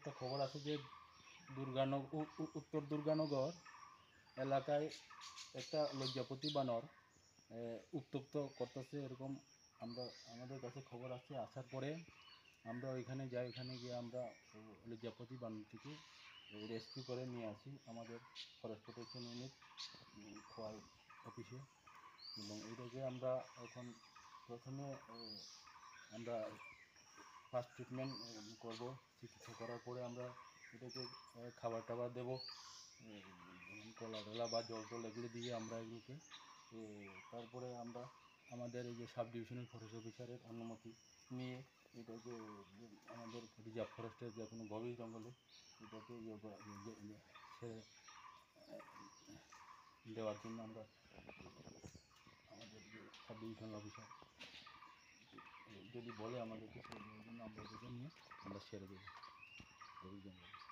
একটা খবর আছে যে উত্তর দুর্গানগর এলাকায় একটা লজ্জাপতি বানর উত্তপ্ত করতেছে, এরকম আমাদের কাছে খবর আছে। আসার পরে আমরা ওইখানে যাই, ওইখানে গিয়ে আমরা লজ্জাপতি বানরটিকে রেস্কিউ করে নিয়ে আসি আমাদের ফরেস্ট প্রোটেকশন ইউনিট খোয়াই অফিসে। এবং এটাকে আমরা এখন প্রথমে আমরা ফার্স্ট ট্রিটমেন্ট করব। চিকিৎসা করার পরে আমরা এটাকে খাবার টাবার দেবো, কলা টলা বা জল টল এগুলো দিয়ে আমরা এগুলোকে তারপরে আমরা আমাদের এই যে সাব ডিভিশনাল ফরেস্ট অফিসারের অনুমতি নিয়ে এটাকে আমাদের রিজার্ভ ফরেস্টের যে কোনো গভীর জঙ্গলে এটাকে ছেড়ে দেওয়ার জন্য আমরা আমাদের যে সাব ডিভিশনাল অফিসার যদি বলে আমাদেরকে ছেড়ে দেওয়ার জন্য আমরা এটাকে নিয়ে আমরা ছেড়ে দেবো গভীর জঙ্গলে।